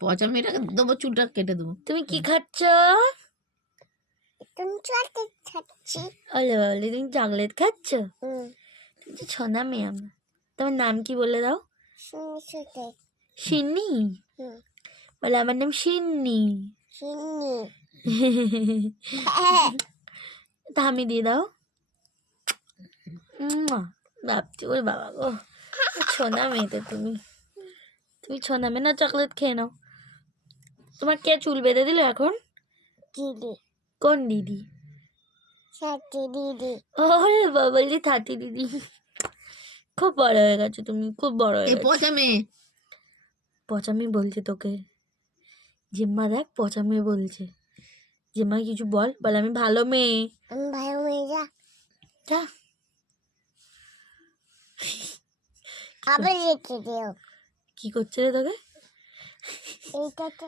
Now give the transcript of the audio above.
পচা মেয়েটাকে দেবো, চুলটা কেটে দেবো। তুমি কি খাচ্ছ? তুমি চকলেট খাচ্ছি। ওলে বাবলি, তুমি চকলেট খাচ্ছ? তুমি তো ছোনা মেয়ে আমার। তোমার নাম কি বলে দাও? সিন্নি। বলে আমার নাম সিন্নি। তা আমি দিয়ে দাও। ভাবছি ওর বাবা গো, ছোনা মেয়ে তো তুমি। তুমি ছোনা মেয়ে না, চকলেট খেয়ে নাও। তোমার কে চুল বেঁধে দিল এখন? দিদি। কোন দিদি? সাথী দিদি। ওরে বাবলি, থাতি দিদি। খুব বড় হয়ে গেছো তুমি, খুব বড় হয়ে এই গেছো। পচা মেয়ে। পচা মেয়ে বলছে তোকে? জিম্মা দেখ, পচা মেয়ে বলছে। জিম্মা কিছু বল, বলে আমি ভালো মেয়ে। আমি ভালো মেয়ে। যা যা। আবার রেখে দিও। কি করছে রে তোকে? এইটাতে